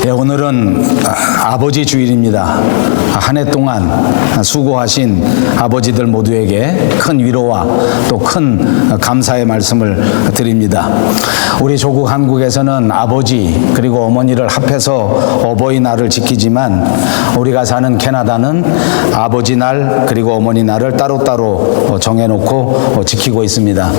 네, 오늘은 아버지 주일입니다. 한 해 동안 수고하신 아버지들 모두에게 큰 위로와 또 큰 감사의 말씀을 드립니다. 우리 조국 한국에서는 아버지 그리고 어머니를 합해서 어버이날을 지키지만 우리가 사는 캐나다는 아버지 날 그리고 어머니 날을 따로따로 정해놓고 지키고 있습니다.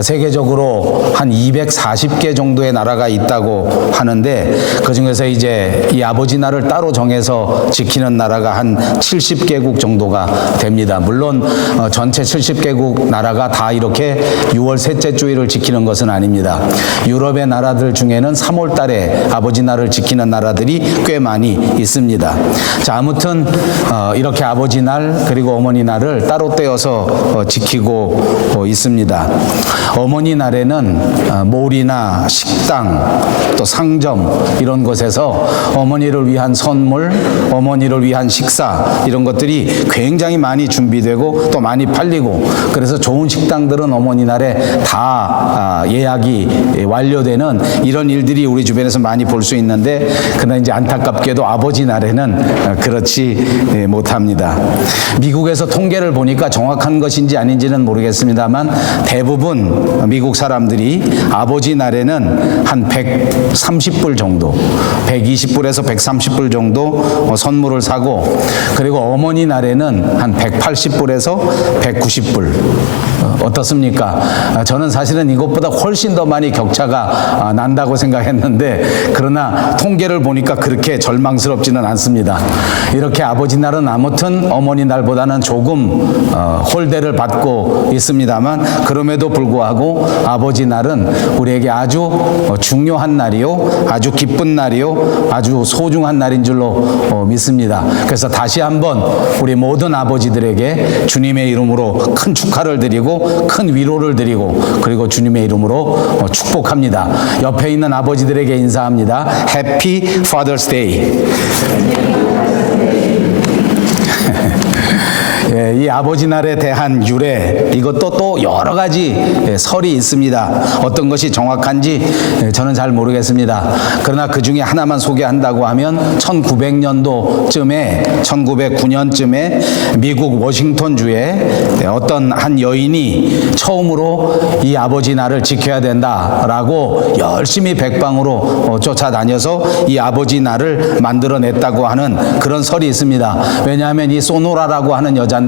세계적으로 한 240개 정도의 나라가 있다고 하는데 그중에서 이제 이 아버지 날을 따로 정해서 지키는 나라가 한 70개국 정도가 됩니다. 물론 전체 70개국 나라가 다 이렇게 6월 셋째 주일을 지키는 것은 아닙니다. 유럽의 나라들 중에는 3월 달에 아버지 날을 지키는 나라들이 꽤 많이 있습니다. 자, 아무튼 이렇게 아버지 날 그리고 어머니 날을 따로 떼어서 지키고 있습니다. 어머니 날에는 몰이나 식당 또 상점 이런 곳에서 어머니를 위한 선물, 어머니를 위한 식사 이런 것들이 굉장히 많이 준비되고 또 많이 팔리고 그래서 좋은 식당들은 어머니 날에 다 예약이 완료되는 이런 일들이 우리 주변에서 많이 볼 수 있는데 그러나 이제 안타깝게도 아버지 날에는 그렇지 못합니다. 미국에서 통계를 보니까 정확한 것인지 아닌지는 모르겠습니다만 대부분 미국 사람들이 아버지 날에는 한 130불 정도 120불에서 130불 정도 선물을 사고 그리고 어머니 날에는 한 180불에서 190불 어떻습니까? 저는 사실은 이것보다 훨씬 더 많이 격차가 난다고 생각했는데 그러나 통계를 보니까 그렇게 절망스럽지는 않습니다. 이렇게 아버지 날은 아무튼 어머니 날보다는 조금 홀대를 받고 있습니다만 그럼에도 불구하고 아버지 날은 우리에게 아주 중요한 날이요 아주 기쁜 날이요 아주 소중한 날인 줄로 믿습니다. 그래서 다시 한번 우리 모든 아버지들에게 주님의 이름으로 큰 축하를 드리고 큰 위로를 드리고 그리고 주님의 이름으로 축복합니다. 옆에 있는 아버지들에게 인사합니다. Happy Father's Day. 예, 이 아버지 날에 대한 유래 이것도 또 여러 가지 설이 있습니다. 어떤 것이 정확한지 저는 잘 모르겠습니다. 그러나 그 중에 하나만 소개한다고 하면 1909년쯤에 미국 워싱턴주에 어떤 한 여인이 처음으로 이 아버지 날을 지켜야 된다라고 열심히 백방으로 쫓아다녀서 이 아버지 날을 만들어냈다고 하는 그런 설이 있습니다. 왜냐하면 이 소노라라고 하는 여자인데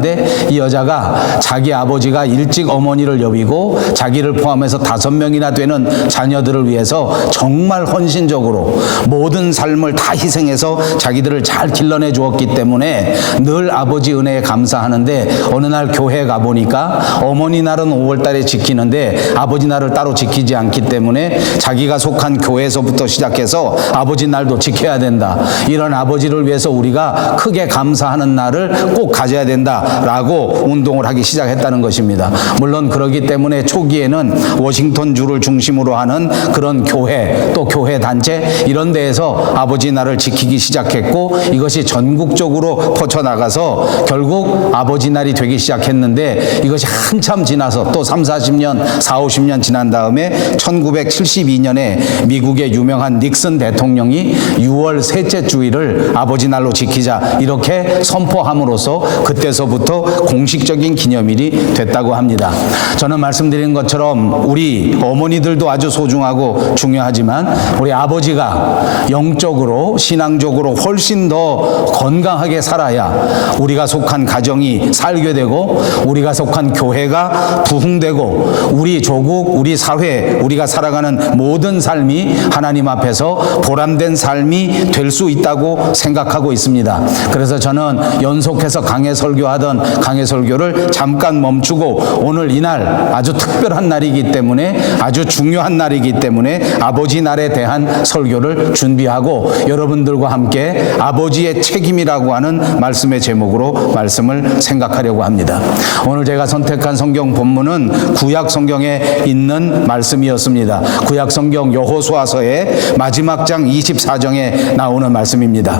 이 여자가 자기 아버지가 일찍 어머니를 여비고 자기를 포함해서 5명이나 되는 자녀들을 위해서 정말 헌신적으로 모든 삶을 다 희생해서 자기들을 잘 길러내 주었기 때문에 늘 아버지 은혜에 감사하는데 어느 날 교회에 가보니까 어머니 날은 5월 달에 지키는데 아버지 날을 따로 지키지 않기 때문에 자기가 속한 교회에서부터 시작해서 아버지 날도 지켜야 된다. 이런 아버지를 위해서 우리가 크게 감사하는 날을 꼭 가져야 된다. 라고 운동을 하기 시작했다는 것입니다. 물론 그러기 때문에 초기에는 워싱턴주를 중심으로 하는 그런 교회 또 교회 단체 이런 데에서 아버지 날을 지키기 시작했고 이것이 전국적으로 퍼져나가서 결국 아버지 날이 되기 시작했는데 이것이 한참 지나서 또 30-40년 40-50년 지난 다음에 1972년에 미국의 유명한 닉슨 대통령이 6월 셋째 주일을 아버지 날로 지키자 이렇게 선포함으로써 그때서부터 공식적인 기념일이 됐다고 합니다. 저는 말씀드린 것처럼 우리 어머니들도 아주 소중하고 중요하지만 우리 아버지가 영적으로 신앙적으로 훨씬 더 건강하게 살아야 우리가 속한 가정이 살게 되고 우리가 속한 교회가 부흥되고 우리 조국, 우리 사회, 우리가 살아가는 모든 삶이 하나님 앞에서 보람된 삶이 될 수 있다고 생각하고 있습니다. 그래서 저는 연속해서 강해 설교하던 강해 설교를 잠깐 멈추고 오늘 이날 아주 특별한 날이기 때문에 아주 중요한 날이기 때문에 아버지 날에 대한 설교를 준비하고 여러분들과 함께 아버지의 책임이라고 하는 말씀의 제목으로 말씀을 생각하려고 합니다. 오늘 제가 선택한 성경 본문은 구약 성경에 있는 말씀이었습니다. 구약 성경 여호수아서의 마지막 장 24장에 나오는 말씀입니다.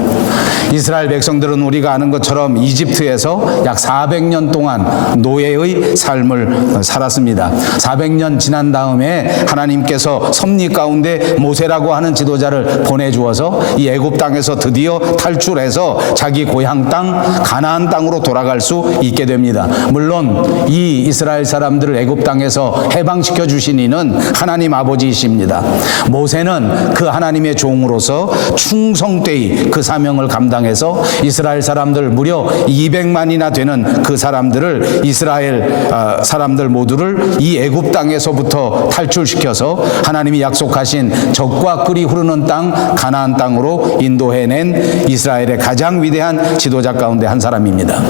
이스라엘 백성들은 우리가 아는 것처럼 이집트에서 약 400년 동안 노예의 삶을 살았습니다. 400년 지난 다음에 하나님께서 섭리 가운데 모세라고 하는 지도자를 보내주어서 이 애굽 땅에서 드디어 탈출해서 자기 고향 땅 가나안 땅으로 돌아갈 수 있게 됩니다. 물론 이 이스라엘 사람들을 애굽 땅에서 해방시켜 주신 이는 하나님 아버지이십니다. 모세는 그 하나님의 종으로서 충성되이 그 사명을 감당해서 이스라엘 사람들 무려 200만이나 되는 그 사람들을 이스라엘 사람들 모두를 이 애굽 땅에서부터 탈출시켜서 하나님이 약속하신 젖과 꿀이 흐르는 땅 가나안 땅으로 인도해낸 이스라엘의 가장 위대한 지도자 가운데 한 사람입니다.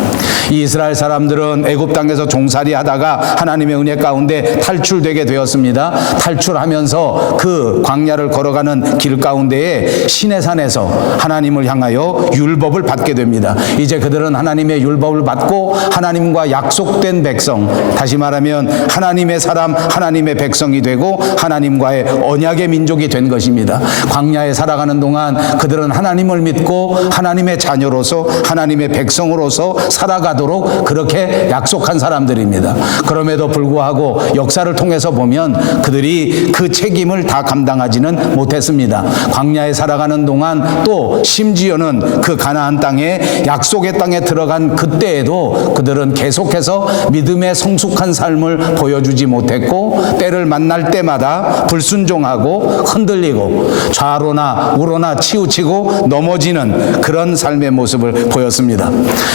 이 이스라엘 사람들은 애굽 땅에서 종살이 하다가 하나님의 은혜 가운데 탈출되게 되었습니다. 탈출하면서 그 광야를 걸어가는 길 가운데에 시내산에서 하나님을 향하여 율법을 받게 됩니다. 이제 그들은 하나님의 율법을 받고 하나님과 약속된 백성, 다시 말하면 하나님의 사람, 하나님의 백성이 되고 하나님과의 언약의 민족이 된 것입니다. 광야에 살아가는 동안 그들은 하나님을 믿고 하나님의 자녀로서 하나님의 백성으로서 살아가도록 그렇게 약속한 사람들입니다. 그럼에도 불구하고 역사를 통해서 보면 그들이 그 책임을 다 감당하지는 못했습니다. 광야에 살아가는 동안 또 심지어는 그 가나안 땅에 약속의 땅에 들어간 그때에도 그들은 계속해서 믿음의 성숙한 삶을 보여주지 못했고 때를 만날 때마다 불순종하고 흔들리고 좌로나 우로나 치우치고 넘어지는 그런 삶의 모습을 보였습니다.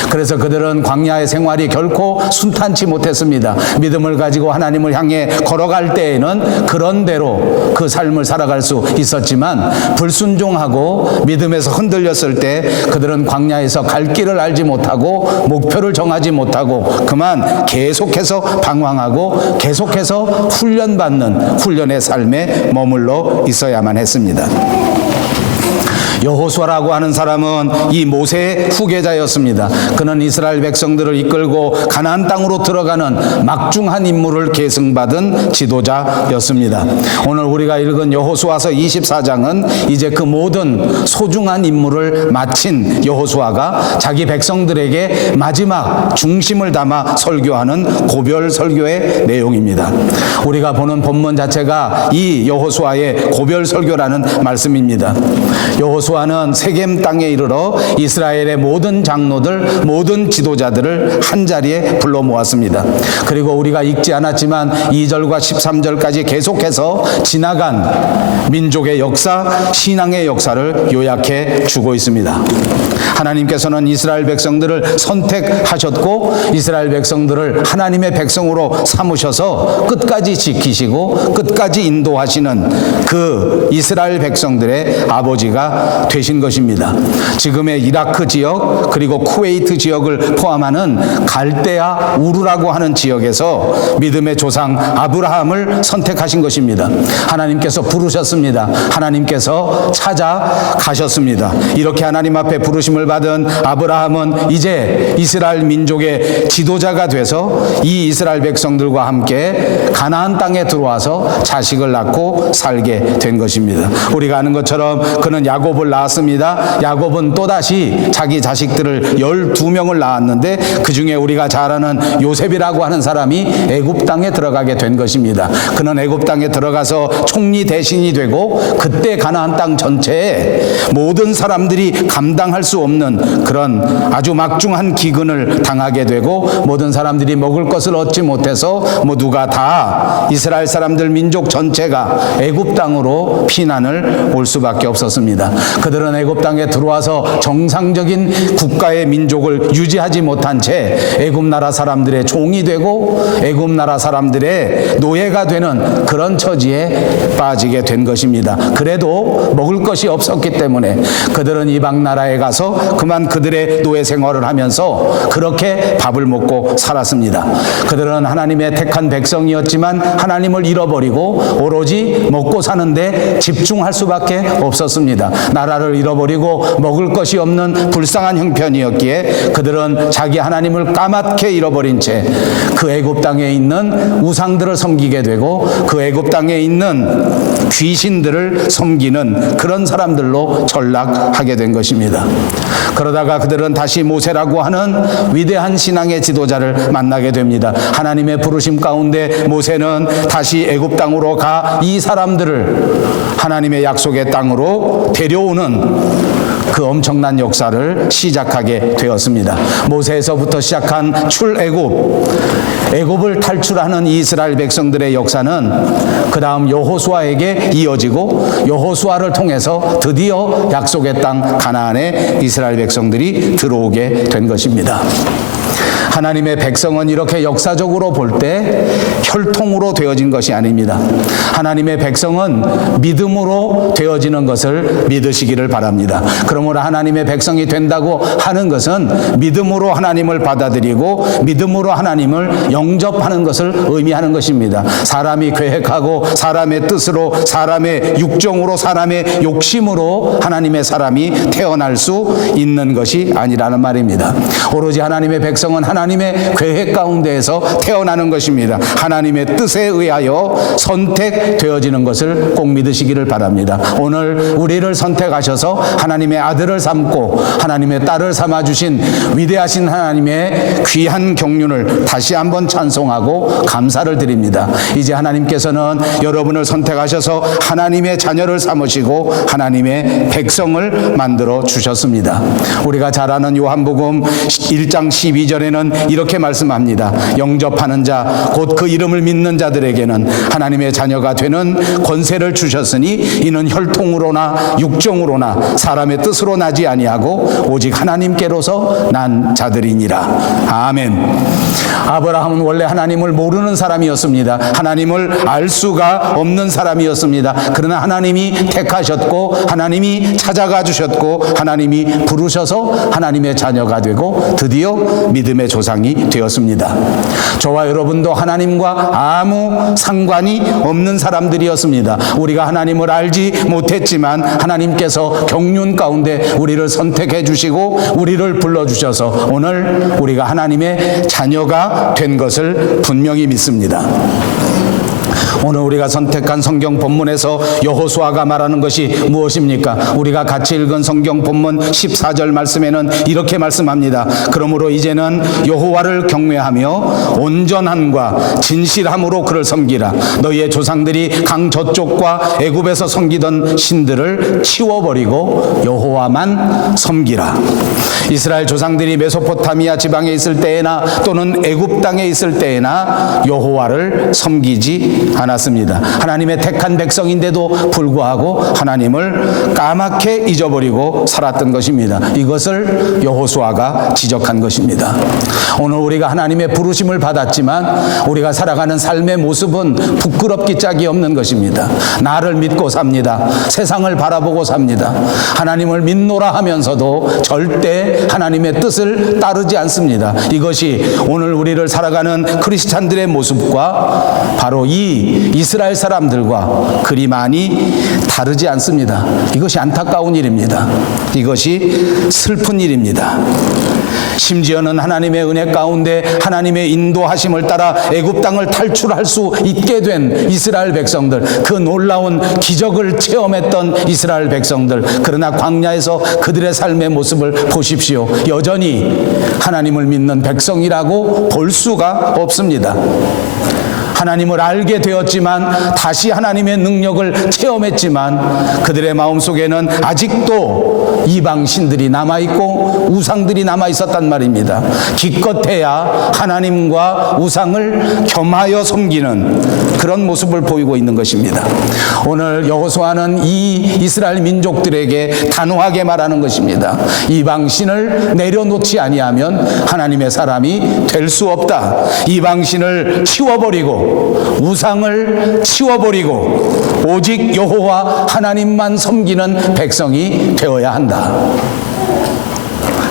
그래서 그들은 광야의 생활이 결코 순탄치 못했습니다. 믿음을 가지고 하나님을 향해 걸어갈 때에는 그런 대로 그 삶을 살아갈 수 있었지만 불순종하고 믿음에서 흔들렸을 때 그들은 광야에서 갈 길을 알지 못하고 목표를 정하지 못하고 그만 계속해서 방황하고 계속해서 훈련받는 훈련의 삶에 머물러 있어야만 했습니다. 여호수아라고 하는 사람은 이 모세의 후계자였습니다. 그는 이스라엘 백성들을 이끌고 가나안 땅으로 들어가는 막중한 임무를 계승받은 지도자였습니다. 오늘 우리가 읽은 여호수아서 24장은 이제 그 모든 소중한 임무를 마친 여호수아가 자기 백성들에게 마지막 중심을 담아 설교하는 고별 설교의 내용입니다. 우리가 보는 본문 자체가 이 여호수아의 고별 설교라는 말씀입니다. 여호수아는 세겜 땅에 이르러 이스라엘의 모든 장로들, 모든 지도자들을 한자리에 불러 모았습니다. 그리고 우리가 읽지 않았지만 2절과 13절까지 계속해서 지나간 민족의 역사, 신앙의 역사를 요약해 주고 있습니다. 하나님께서는 이스라엘 백성들을 선택하셨고 이스라엘 백성들을 하나님의 백성으로 삼으셔서 끝까지 지키시고 끝까지 인도하시는 그 이스라엘 백성들의 아버지가 되신 것입니다. 지금의 이라크 지역 그리고 쿠웨이트 지역을 포함하는 갈대아 우르라고 하는 지역에서 믿음의 조상 아브라함을 선택하신 것입니다. 하나님께서 부르셨습니다. 하나님께서 찾아가셨습니다. 이렇게 하나님 앞에 부르심을 받은 아브라함은 이제 이스라엘 민족의 지도자가 돼서 이 이스라엘 백성들과 함께 가나안 땅에 들어와서 자식을 낳고 살게 된 것입니다. 우리가 아는 것처럼 그는 야곱을 낳았습니다. 야곱은 또다시 자기 자식들을 12명을 낳았는데 그 중에 우리가 잘 아는 요셉이라고 하는 사람이 애굽 땅에 들어가게 된 것입니다. 그는 애굽 땅에 들어가서 총리 대신이 되고 그때 가나안 땅 전체에 모든 사람들이 감당할 수 없는 그런 아주 막중한 기근을 당하게 되고 모든 사람들이 먹을 것을 얻지 못해서 모두가 다 이스라엘 사람들 민족 전체가 애굽 땅으로 피난을 올 수밖에 없었습니다. 그들은 애굽 땅에 들어와서 정상적인 국가의 민족을 유지하지 못한 채 애굽 나라 사람들의 종이 되고 애굽 나라 사람들의 노예가 되는 그런 처지에 빠지게 된 것입니다. 그래도 먹을 것이 없었기 때문에 그들은 이방 나라에 가서 그만 그들의 노예 생활을 하면서 그렇게 밥을 먹고 살았습니다. 그들은 하나님의 택한 백성이었지만 하나님을 잃어버리고 오로지 먹고 사는데 집중할 수밖에 없었습니다. 나를 나라를 잃어버리고 먹을 것이 없는 불쌍한 형편이었기에 그들은 자기 하나님을 까맣게 잃어버린 채 그 애굽 땅에 있는 우상들을 섬기게 되고 그 애굽 땅에 있는 귀신들을 섬기는 그런 사람들로 전락하게 된 것입니다. 그러다가 그들은 다시 모세라고 하는 위대한 신앙의 지도자를 만나게 됩니다. 하나님의 부르심 가운데 모세는 다시 애굽 땅으로 가 이 사람들을 하나님의 약속의 땅으로 데려오는 그 엄청난 역사를 시작하게 되었습니다. 모세에서부터 시작한 애굽을 탈출하는 이스라엘 백성들의 역사는 그 다음 여호수아에게 이어지고 여호수아를 통해서 드디어 약속의 땅 가나안에 이스라엘 백성들이 들어오게 된 것입니다. 하나님의 백성은 이렇게 역사적으로 볼 때 혈통으로 되어진 것이 아닙니다. 하나님의 백성은 믿음으로 되어지는 것을 믿으시기를 바랍니다. 그러므로 하나님의 백성이 된다고 하는 것은 믿음으로 하나님을 받아들이고 믿음으로 하나님을 영접하는 것을 의미하는 것입니다. 사람이 계획하고 사람의 뜻으로 사람의 육정으로 사람의 욕심으로 하나님의 사람이 태어날 수 있는 것이 아니라는 말입니다. 오로지 하나님의 백성은 하나님의 계획 가운데에서 태어나는 것입니다. 하나님의 뜻에 의하여 선택되어지는 것을 꼭 믿으시기를 바랍니다. 오늘 우리를 선택하셔서 하나님의 아들을 삼고 하나님의 딸을 삼아주신 위대하신 하나님의 귀한 경륜을 다시 한번 찬송하고 감사를 드립니다. 이제 하나님께서는 여러분을 선택하셔서 하나님의 자녀를 삼으시고 하나님의 백성을 만들어 주셨습니다. 우리가 잘 아는 요한복음 1장 12절에는 이렇게 말씀합니다. 영접하는 자 곧 그 이름을 믿는 자들에게는 하나님의 자녀가 되는 권세를 주셨으니 이는 혈통으로나 육정으로나 사람의 뜻으로 나지 아니하고 오직 하나님께로서 난 자들이니라. 아멘. 아브라함은 원래 하나님을 모르는 사람이었습니다. 하나님을 알 수가 없는 사람이었습니다. 그러나 하나님이 택하셨고 하나님이 찾아가 주셨고 하나님이 부르셔서 하나님의 자녀가 되고 드디어 믿음의 조상이 되었습니다. 저와 여러분도 하나님과 아무 상관이 없는 사람들이었습니다. 우리가 하나님을 알지 못했지만 하나님께서 경륜 가운데 우리를 선택해 주시고 우리를 불러주셔서 오늘 우리가 하나님의 자녀가 된 것을 분명히 믿습니다. 오늘 우리가 선택한 성경 본문에서 여호수아가 말하는 것이 무엇입니까? 우리가 같이 읽은 성경 본문 14절 말씀에는 이렇게 말씀합니다. 그러므로 이제는 여호와를 경외하며 온전함과 진실함으로 그를 섬기라. 너희의 조상들이 강 저쪽과 애굽에서 섬기던 신들을 치워버리고 여호와만 섬기라. 이스라엘 조상들이 메소포타미아 지방에 있을 때에나 또는 애굽 땅에 있을 때에나 여호와를 섬기지 않았습니다. 하나님의 택한 백성인데도 불구하고 하나님을 까맣게 잊어버리고 살았던 것입니다. 이것을 여호수아가 지적한 것입니다. 오늘 우리가 하나님의 부르심을 받았지만 우리가 살아가는 삶의 모습은 부끄럽기 짝이 없는 것입니다. 나를 믿고 삽니다. 세상을 바라보고 삽니다. 하나님을 믿노라 하면서도 절대 하나님의 뜻을 따르지 않습니다. 이것이 오늘 우리를 살아가는 크리스찬들의 모습과 바로 이 이스라엘 사람들과 그리 많이 다르지 않습니다. 이것이 안타까운 일입니다. 이것이 슬픈 일입니다. 심지어는 하나님의 은혜 가운데 하나님의 인도하심을 따라 애굽 땅을 탈출할 수 있게 된 이스라엘 백성들, 그 놀라운 기적을 체험했던 이스라엘 백성들, 그러나 광야에서 그들의 삶의 모습을 보십시오. 여전히 하나님을 믿는 백성이라고 볼 수가 없습니다. 하나님을 알게 되었지만 다시 하나님의 능력을 체험했지만 그들의 마음속에는 아직도 이방 신들이 남아있고 우상들이 남아있었단 말입니다. 기껏해야 하나님과 우상을 겸하여 섬기는 그런 모습을 보이고 있는 것입니다. 오늘 여호수아는 이 이스라엘 민족들에게 단호하게 말하는 것입니다. 이방 신을 내려놓지 아니하면 하나님의 사람이 될 수 없다. 이방 신을 치워버리고 우상을 치워버리고 오직 여호와 하나님만 섬기는 백성이 되어야 한다.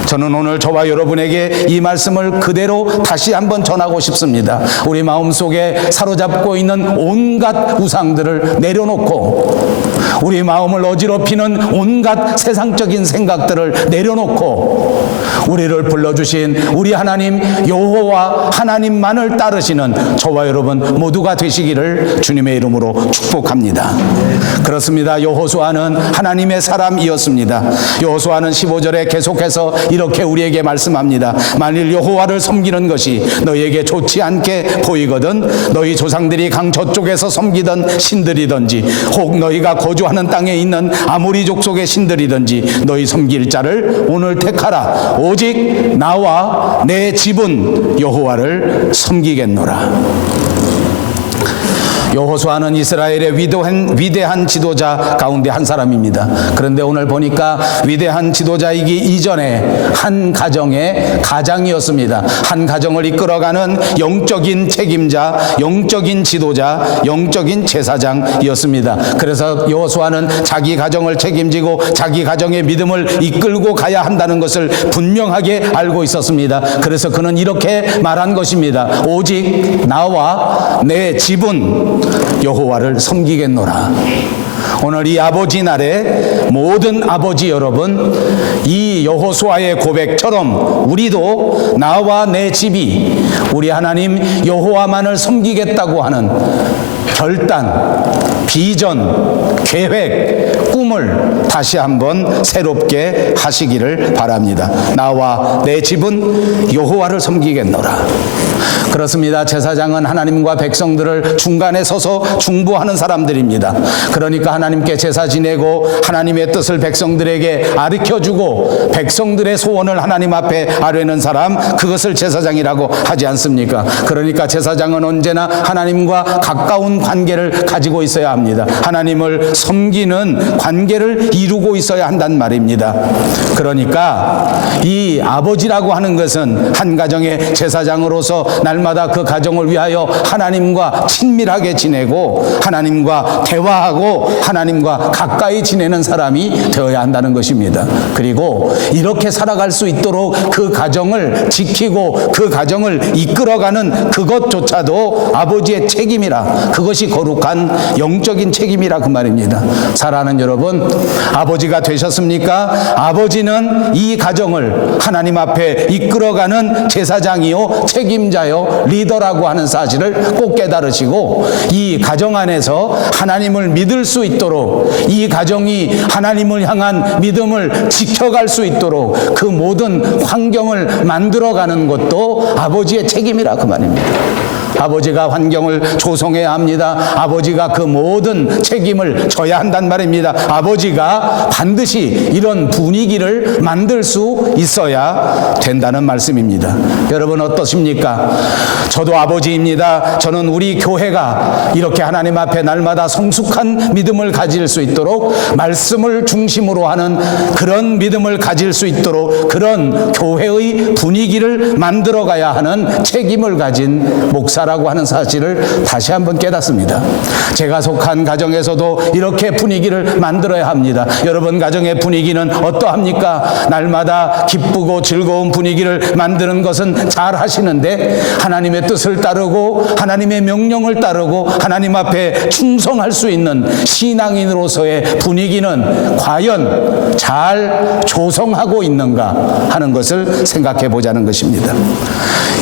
저는 오늘 저와 여러분에게 이 말씀을 그대로 다시 한번 전하고 싶습니다. 우리 마음속에 사로잡고 있는 온갖 우상들을 내려놓고, 우리 마음을 어지럽히는 온갖 세상적인 생각들을 내려놓고, 우리를 불러주신 우리 하나님 여호와 하나님만을 따르시는 저와 여러분 모두가 되시기를 주님의 이름으로 축복합니다. 그렇습니다. 여호수아는 하나님의 사람이었습니다. 여호수아는 15절에 계속해서 이렇게 우리에게 말씀합니다. 만일 여호와를 섬기는 것이 너희에게 좋지 않게 보이거든 너희 조상들이 강 저쪽에서 섬기던 신들이든지 혹 너희가 거주하는 땅에 있는 아모리 족속의 신들이든지 너희 섬길 자를 오늘 택하라. 오직 나와 내 집은 여호와를 섬기겠노라. 여호수아는 이스라엘의 위대한 지도자 가운데 한 사람입니다. 그런데 오늘 보니까 위대한 지도자이기 이전에 한 가정의 가장이었습니다. 한 가정을 이끌어가는 영적인 책임자, 영적인 지도자, 영적인 제사장이었습니다. 그래서 여호수아는 자기 가정을 책임지고 자기 가정의 믿음을 이끌고 가야 한다는 것을 분명하게 알고 있었습니다. 그래서 그는 이렇게 말한 것입니다. 오직 나와 내 집은 여호와를 섬기겠노라. 오늘 이 아버지 날에 모든 아버지 여러분, 이 여호수아의 고백처럼 우리도 나와 내 집이 우리 하나님 여호와만을 섬기겠다고 하는 결단, 비전, 계획, 꿈을 다시 한번 새롭게 하시기를 바랍니다. 나와 내 집은 여호와를 섬기겠노라. 그렇습니다. 제사장은 하나님과 백성들을 중간에 서서 중보하는 사람들입니다. 그러니까 하나님께 제사 지내고 하나님의 뜻을 백성들에게 가르쳐주고 백성들의 소원을 하나님 앞에 아뢰는 사람, 그것을 제사장이라고 하지 않습니까? 그러니까 제사장은 언제나 하나님과 가까운 관계를 가지고 있어야 합니다. 하나님을 섬기는 관계를 이루고 있어야 한단 말입니다. 그러니까 이 아버지라고 하는 것은 한 가정의 제사장으로서 날마다 그 가정을 위하여 하나님과 친밀하게 지내고 하나님과 대화하고 하나님과 가까이 지내는 사람이 되어야 한다는 것입니다. 그리고 이렇게 살아갈 수 있도록 그 가정을 지키고 그 가정을 이끌어가는 그것조차도 아버지의 책임이라, 그것이 거룩한 영적인 책임이라 그 말입니다. 사랑하는 여러분, 아버지가 되셨습니까? 아버지는 이 가정을 하나님 앞에 이끌어가는 제사장이요 책임자요 리더라고 하는 사실을 꼭 깨달으시고 이 가정 안에서 하나님을 믿을 수 있도록, 이 가정이 하나님을 향한 믿음을 지켜갈 수 있도록 그 모든 환경을 만들어가는 것도 아버지의 책임이라 그 말입니다. 아버지가 환경을 조성해야 합니다. 아버지가 그 모든 책임을 져야 한단 말입니다. 아버지가 반드시 이런 분위기를 만들 수 있어야 된다는 말씀입니다. 여러분 어떠십니까? 저도 아버지입니다. 저는 우리 교회가 이렇게 하나님 앞에 날마다 성숙한 믿음을 가질 수 있도록, 말씀을 중심으로 하는 그런 믿음을 가질 수 있도록 그런 교회의 분위기를 만들어가야 하는 책임을 가진 목사라고 하는 사실을 다시 한번 깨닫습니다. 제가 속한 가정에서도 이렇게 분위기를 만들어야 합니다. 여러분 가정의 분위기는 어떠합니까? 날마다 기쁘고 즐거운 분위기를 만드는 것은 잘 하시는데 하나님의 뜻을 따르고 하나님의 명령을 따르고 하나님 앞에 충성할 수 있는 신앙인으로서의 분위기는 과연 잘 조성하고 있는가 하는 것을 생각해 보자는 것입니다.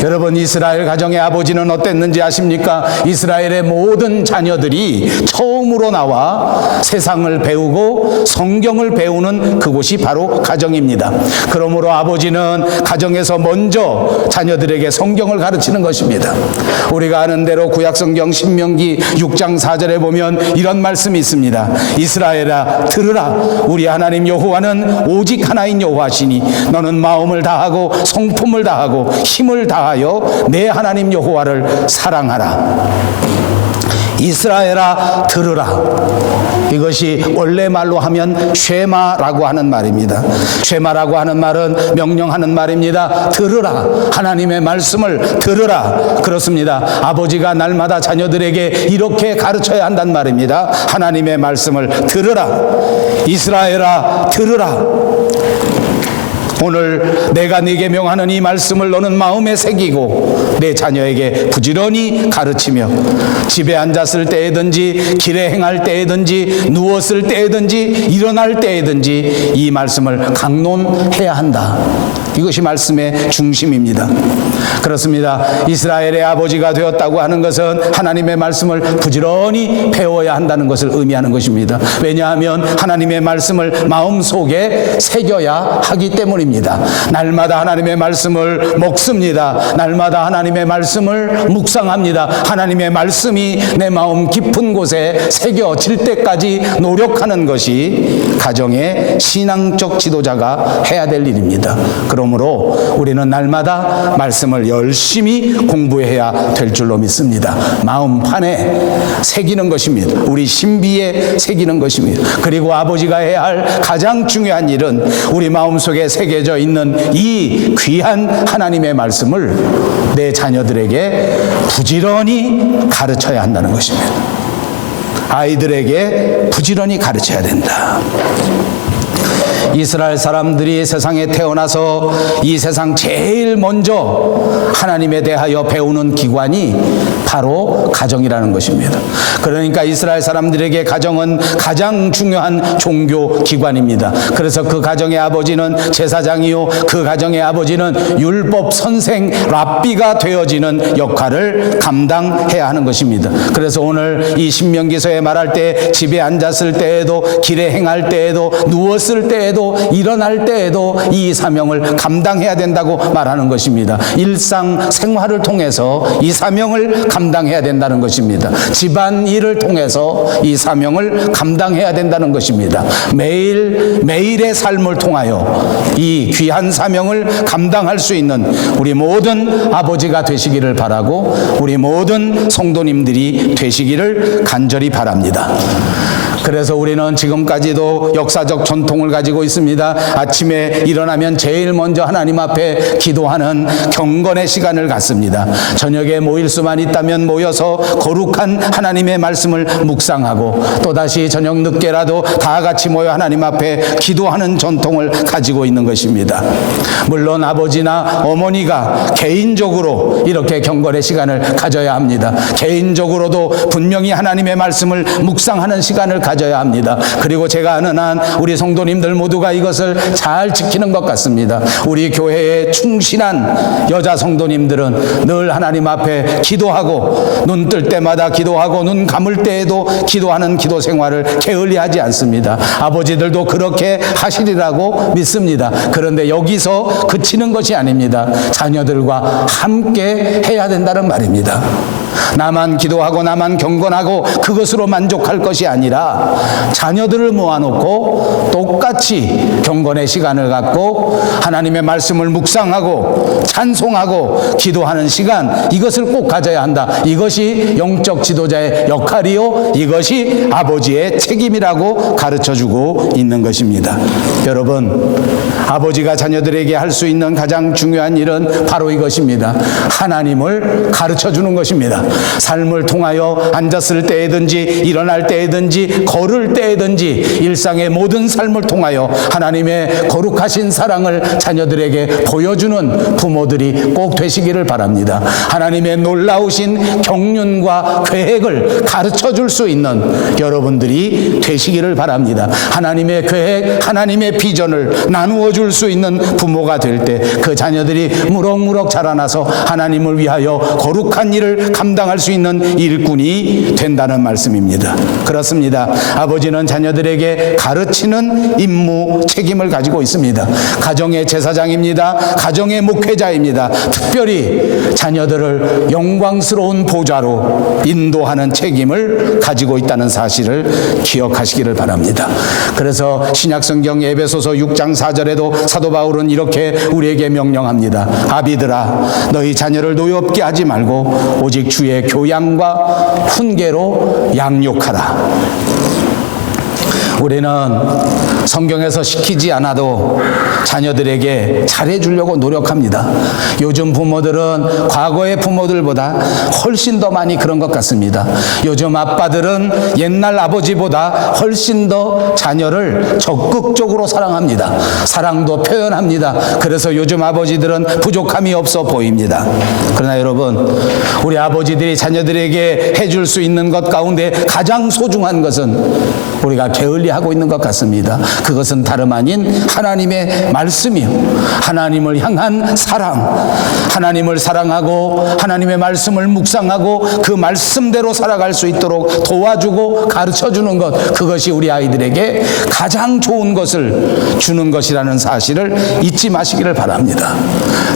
여러분 이스라엘 가정의 아버지는 어땠는지 아십니까? 이스라엘의 모든 자녀들이 처음으로 나와 세상을 배우고 성경을 배우는 그곳이 바로 가정입니다. 그러므로 아버지는 가정에서 먼저 자녀들에게 성경을 가르치는 것입니다. 우리가 아는 대로 구약성경 신명기 6장 4절에 보면 이런 말씀이 있습니다. 이스라엘아 들으라, 우리 하나님 여호와는 오직 하나인 여호와시니 너는 마음을 다하고 성품을 다하고 힘을 다하여 내 하나님 여호와를 사랑하라. 이스라엘아 들으라. 이것이 원래 말로 하면 쉐마라고 하는 말입니다. 쉐마라고 하는 말은 명령하는 말입니다. 들으라. 하나님의 말씀을 들으라. 그렇습니다. 아버지가 날마다 자녀들에게 이렇게 가르쳐야 한단 말입니다. 하나님의 말씀을 들으라. 이스라엘아 들으라. 오늘 내가 네게 명하는 이 말씀을 너는 마음에 새기고 내 자녀에게 부지런히 가르치며 집에 앉았을 때에든지 길에 행할 때에든지 누웠을 때에든지 일어날 때에든지 이 말씀을 강론해야 한다. 이것이 말씀의 중심입니다. 그렇습니다. 이스라엘의 아버지가 되었다고 하는 것은 하나님의 말씀을 부지런히 배워야 한다는 것을 의미하는 것입니다. 왜냐하면 하나님의 말씀을 마음속에 새겨야 하기 때문입니다. 날마다 하나님의 말씀을 먹습니다. 날마다 하나님의 말씀을 묵상합니다. 하나님의 말씀이 내 마음 깊은 곳에 새겨질 때까지 노력하는 것이 가정의 신앙적 지도자가 해야 될 일입니다. 그러므로 우리는 날마다 말씀을 열심히 공부해야 될 줄로 믿습니다. 마음판에 새기는 것입니다. 우리 신비에 새기는 것입니다. 그리고 아버지가 해야 할 가장 중요한 일은 우리 마음속에 새겨져 있는 이 귀한 하나님의 말씀을 내 자녀들에게 부지런히 가르쳐야 한다는 것입니다. 아이들에게 부지런히 가르쳐야 된다. 이스라엘 사람들이 세상에 태어나서 이 세상 제일 먼저 하나님에 대하여 배우는 기관이 바로 가정이라는 것입니다. 그러니까 이스라엘 사람들에게 가정은 가장 중요한 종교 기관입니다. 그래서 그 가정의 아버지는 제사장이요, 그 가정의 아버지는 율법 선생 랍비가 되어지는 역할을 감당해야 하는 것입니다. 그래서 오늘 이 신명기서에 말할 때 집에 앉았을 때에도 길에 행할 때에도 누웠을 때에도 일어날 때에도 이 사명을 감당해야 된다고 말하는 것입니다. 일상 생활을 통해서 이 사명을 감당해야 된다는 것입니다. 집안 일을 통해서 이 사명을 감당해야 된다는 것입니다. 매일의 삶을 통하여 이 귀한 사명을 감당할 수 있는 우리 모든 아버지가 되시기를 바라고 우리 모든 성도님들이 되시기를 간절히 바랍니다. 그래서 우리는 지금까지도 역사적 전통을 가지고 있습니다. 아침에 일어나면 제일 먼저 하나님 앞에 기도하는 경건의 시간을 갖습니다. 저녁에 모일 수만 있다면 모여서 거룩한 하나님의 말씀을 묵상하고 또다시 저녁 늦게라도 다 같이 모여 하나님 앞에 기도하는 전통을 가지고 있는 것입니다. 물론 아버지나 어머니가 개인적으로 이렇게 경건의 시간을 가져야 합니다. 개인적으로도 분명히 하나님의 말씀을 묵상하는 시간을 가져야 합니다. 그리고 제가 아는 한 우리 성도님들 모두가 이것을 잘 지키는 것 같습니다. 우리 교회에 충실한 여자 성도님들은 늘 하나님 앞에 기도하고 눈 뜰 때마다 기도하고 눈 감을 때에도 기도하는 기도 생활을 게을리하지 않습니다. 아버지들도 그렇게 하시리라고 믿습니다. 그런데 여기서 그치는 것이 아닙니다. 자녀들과 함께 해야 된다는 말입니다. 나만 기도하고 나만 경건하고 그것으로 만족할 것이 아니라 자녀들을 모아놓고 똑같이 경건의 시간을 갖고 하나님의 말씀을 묵상하고 찬송하고 기도하는 시간, 이것을 꼭 가져야 한다. 이것이 영적 지도자의 역할이요, 이것이 아버지의 책임이라고 가르쳐주고 있는 것입니다. 여러분, 아버지가 자녀들에게 할 수 있는 가장 중요한 일은 바로 이것입니다. 하나님을 가르쳐주는 것입니다. 삶을 통하여 앉았을 때에든지 일어날 때에든지 걸을 때에든지 일상의 모든 삶을 통하여 하나님의 거룩하신 사랑을 자녀들에게 보여주는 부모들이 꼭 되시기를 바랍니다. 하나님의 놀라우신 경륜과 계획을 가르쳐줄 수 있는 여러분들이 되시기를 바랍니다. 하나님의 계획, 하나님의 비전을 나누어 줄 수 있는 부모가 될 때 그 자녀들이 무럭무럭 자라나서 하나님을 위하여 거룩한 일을 감당할 수 있는 일꾼이 된다는 말씀입니다. 그렇습니다. 아버지는 자녀들에게 가르치는 임무, 책임을 가지고 있습니다. 가정의 제사장입니다. 가정의 목회자입니다. 특별히 자녀들을 영광스러운 보좌로 인도하는 책임을 가지고 있다는 사실을 기억하시기를 바랍니다. 그래서 신약성경 에베소서 6장 4절에도 사도 바울은 이렇게 우리에게 명령합니다. 아비들아, 너희 자녀를 노엽게 하지 말고 오직 주의 교양과 훈계로 양육하라. 우리는 성경에서 시키지 않아도 자녀들에게 잘해주려고 노력합니다. 요즘 부모들은 과거의 부모들보다 훨씬 더 많이 그런 것 같습니다. 요즘 아빠들은 옛날 아버지보다 훨씬 더 자녀를 적극적으로 사랑합니다. 사랑도 표현합니다. 그래서 요즘 아버지들은 부족함이 없어 보입니다. 그러나 여러분, 우리 아버지들이 자녀들에게 해줄 수 있는 것 가운데 가장 소중한 것은 우리가 게을리하고 있는 것 같습니다. 그것은 다름 아닌 하나님의 말씀이요, 하나님을 향한 사랑, 하나님을 사랑하고 하나님의 말씀을 묵상하고 그 말씀대로 살아갈 수 있도록 도와주고 가르쳐주는 것, 그것이 우리 아이들에게 가장 좋은 것을 주는 것이라는 사실을 잊지 마시기를 바랍니다.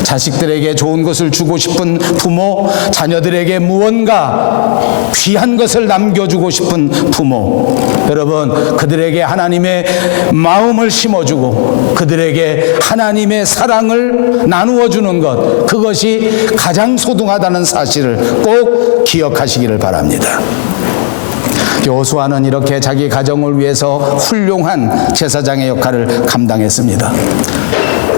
자식들에게 좋은 것을 주고 싶은 부모, 자녀들에게 무언가 귀한 것을 남겨주고 싶은 부모, 여러분, 그들에게 하나님의 마음을 심어주고 그들에게 하나님의 사랑을 나누어주는 것, 그것이 가장 소중하다는 사실을 꼭 기억하시기를 바랍니다. 여호수아는 이렇게 자기 가정을 위해서 훌륭한 제사장의 역할을 감당했습니다.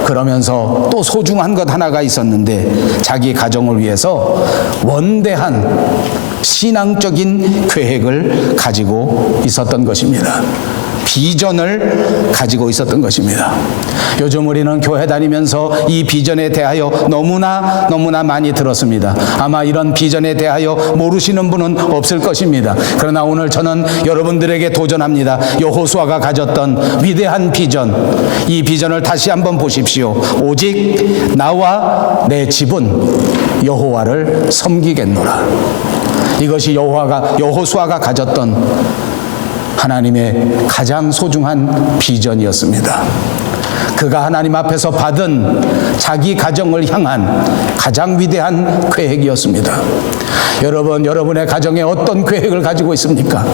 그러면서 또 소중한 것 하나가 있었는데, 자기 가정을 위해서 원대한 신앙적인 계획을 가지고 있었던 것입니다. 비전을 가지고 있었던 것입니다. 요즘 우리는 교회 다니면서 이 비전에 대하여 너무나 많이 들었습니다. 아마 이런 비전에 대하여 모르시는 분은 없을 것입니다. 그러나 오늘 저는 여러분들에게 도전합니다. 여호수아가 가졌던 위대한 비전, 이 비전을 다시 한번 보십시오. 오직 나와 내 집은 여호와를 섬기겠노라. 이것이 여호수아가 가졌던 하나님의 가장 소중한 비전이었습니다. 그가 하나님 앞에서 받은 자기 가정을 향한 가장 위대한 계획이었습니다. 여러분, 여러분의 가정에 어떤 계획을 가지고 있습니까?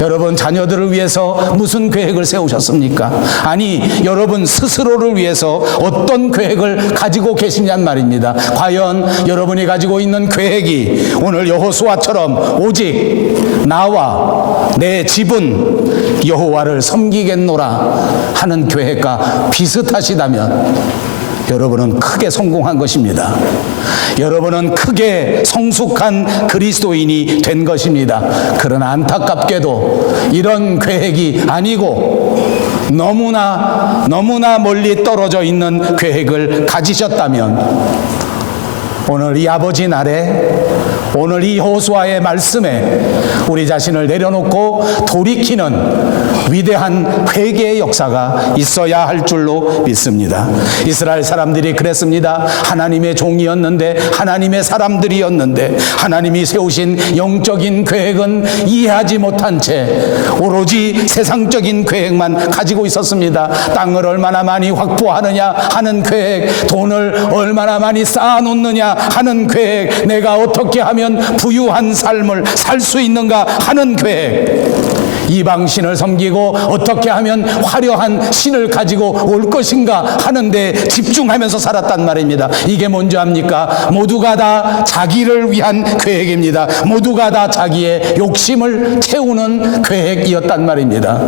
여러분, 자녀들을 위해서 무슨 계획을 세우셨습니까? 아니, 여러분 스스로를 위해서 어떤 계획을 가지고 계시냔 말입니다. 과연 여러분이 가지고 있는 계획이 오늘 여호수아처럼 오직 나와 내 집은 여호와를 섬기겠노라 하는 계획과 비슷하시다면 여러분은 크게 성공한 것입니다. 여러분은 크게 성숙한 그리스도인이 된 것입니다. 그러나 안타깝게도 이런 계획이 아니고 너무나 멀리 떨어져 있는 계획을 가지셨다면 오늘 이 아버지 날에, 오늘 이 여호수아의 말씀에 우리 자신을 내려놓고 돌이키는 위대한 회개의 역사가 있어야 할 줄로 믿습니다. 이스라엘 사람들이 그랬습니다. 하나님의 종이었는데, 하나님의 사람들이었는데, 하나님이 세우신 영적인 계획은 이해하지 못한 채 오로지 세상적인 계획만 가지고 있었습니다. 땅을 얼마나 많이 확보하느냐 하는 계획, 돈을 얼마나 많이 쌓아놓느냐 하는 계획, 내가 어떻게 하면 부유한 삶을 살 수 있는가 하는 계획, 이방신을 섬기고 어떻게 하면 화려한 신을 가지고 올 것인가 하는데 집중하면서 살았단 말입니다. 이게 뭔지 압니까? 모두가 다 자기를 위한 계획입니다. 모두가 다 자기의 욕심을 채우는 계획이었단 말입니다.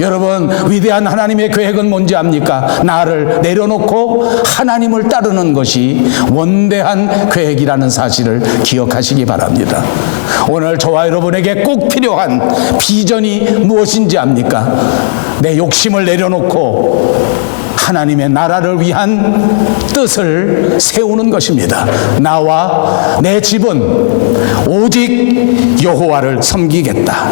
여러분, 위대한 하나님의 계획은 뭔지 압니까? 나를 내려놓고 하나님을 따르는 것이 원대한 계획이라는 사실을 기억하시기 바랍니다. 오늘 저와 여러분에게 꼭 필요한 비전이 무엇인지 압니까? 내 욕심을 내려놓고 하나님의 나라를 위한 뜻을 세우는 것입니다. 나와 내 집은 오직 여호와를 섬기겠다.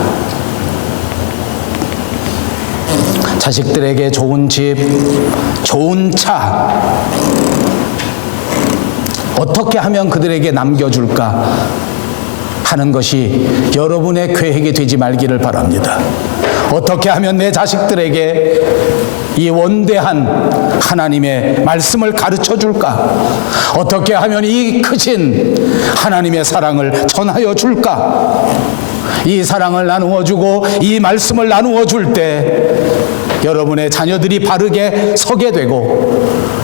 자식들에게 좋은 집, 좋은 차, 어떻게 하면 그들에게 남겨줄까 하는 것이 여러분의 계획이 되지 말기를 바랍니다. 어떻게 하면 내 자식들에게 이 원대한 하나님의 말씀을 가르쳐 줄까? 어떻게 하면 이 크신 하나님의 사랑을 전하여 줄까? 이 사랑을 나누어 주고 이 말씀을 나누어 줄 때 여러분의 자녀들이 바르게 서게 되고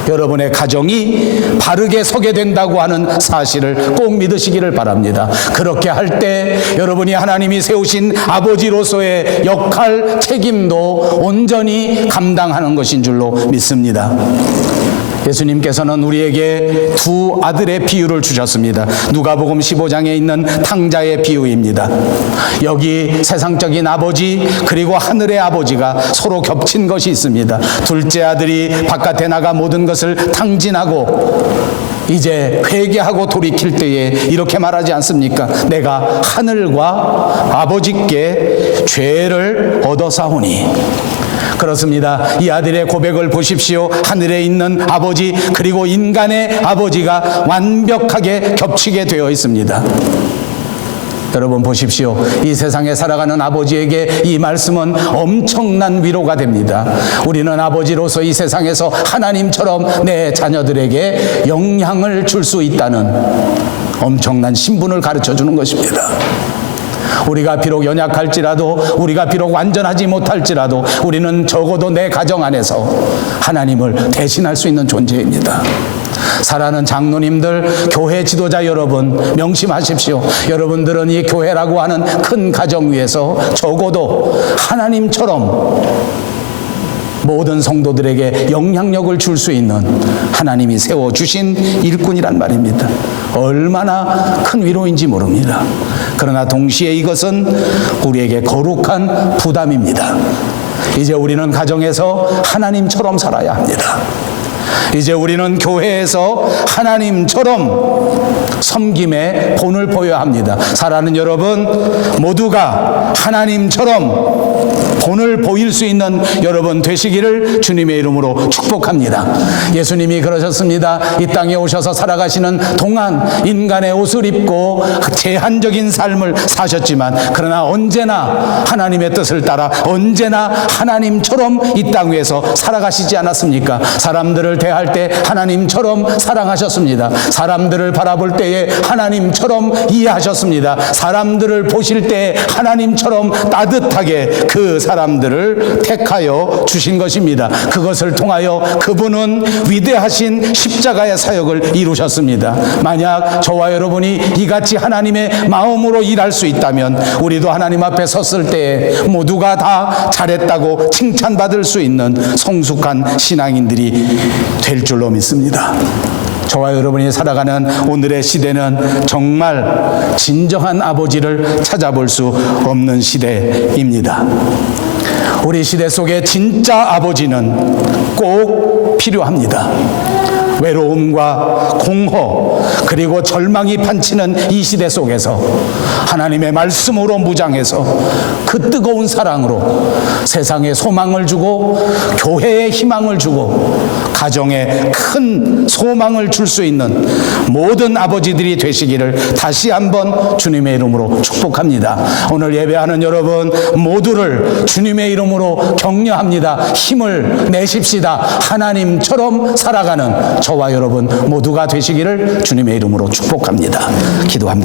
여러분의 가정이 바르게 서게 된다고 하는 사실을 꼭 믿으시기를 바랍니다. 그렇게 할 때 여러분이 하나님이 세우신 아버지로서의 역할, 책임도 온전히 감당하는 것인 줄로 믿습니다. 예수님께서는 우리에게 두 아들의 비유를 주셨습니다. 누가복음 15장에 있는 탕자의 비유입니다. 여기 세상적인 아버지 그리고 하늘의 아버지가 서로 겹친 것이 있습니다. 둘째 아들이 바깥에 나가 모든 것을 탕진하고 이제 회개하고 돌이킬 때에 이렇게 말하지 않습니까? 내가 하늘과 아버지께 죄를 얻어사오니. 그렇습니다. 이 아들의 고백을 보십시오. 하늘에 있는 아버지 그리고 인간의 아버지가 완벽하게 겹치게 되어 있습니다. 여러분 보십시오. 이 세상에 살아가는 아버지에게 이 말씀은 엄청난 위로가 됩니다. 우리는 아버지로서 이 세상에서 하나님처럼 내 자녀들에게 영향을 줄 수 있다는 엄청난 신분을 가르쳐 주는 것입니다. 우리가 비록 연약할지라도 우리가 비록 완전하지 못할지라도 우리는 적어도 내 가정 안에서 하나님을 대신할 수 있는 존재입니다. 사랑하는 장로님들, 교회 지도자 여러분 명심하십시오. 여러분들은 이 교회라고 하는 큰 가정 위에서 적어도 하나님처럼 모든 성도들에게 영향력을 줄 수 있는 하나님이 세워주신 일꾼이란 말입니다. 얼마나 큰 위로인지 모릅니다. 그러나 동시에 이것은 우리에게 거룩한 부담입니다. 이제 우리는 가정에서 하나님처럼 살아야 합니다. 이제 우리는 교회에서 하나님처럼 섬김의 본을 보여야 합니다. 사랑하는 여러분, 모두가 하나님처럼 본을 보일 수 있는 여러분 되시기를 주님의 이름으로 축복합니다. 예수님이 그러셨습니다. 이 땅에 오셔서 살아가시는 동안 인간의 옷을 입고 제한적인 삶을 사셨지만 그러나 언제나 하나님의 뜻을 따라 언제나 하나님처럼 이 땅 위에서 살아가시지 않았습니까? 사람들을 대할 때 하나님처럼 사랑하셨습니다. 사람들을 바라볼 때에 하나님처럼 이해하셨습니다. 사람들을 보실 때 하나님처럼 따뜻하게 그 사람들을 택하여 주신 것입니다. 그것을 통하여 그분은 위대하신 십자가의 사역을 이루셨습니다. 만약 저와 여러분이 이같이 하나님의 마음으로 일할 수 있다면 우리도 하나님 앞에 섰을 때에 모두가 다 잘했다고 칭찬받을 수 있는 성숙한 신앙인들이 될 줄로 믿습니다. 저와 여러분이 살아가는 오늘의 시대는 정말 진정한 아버지를 찾아볼 수 없는 시대입니다. 우리 시대 속에 진짜 아버지는 꼭 필요합니다. 외로움과 공허 그리고 절망이 판치는 이 시대 속에서 하나님의 말씀으로 무장해서 그 뜨거운 사랑으로 세상에 소망을 주고 교회에 희망을 주고 가정에 큰 소망을 줄 수 있는 모든 아버지들이 되시기를 다시 한번 주님의 이름으로 축복합니다. 오늘 예배하는 여러분 모두를 주님의 이름으로 격려합니다. 힘을 내십시다. 하나님처럼 살아가는 저와 여러분 모두가 되시기를 주님의 이름으로 축복합니다. 기도합니다.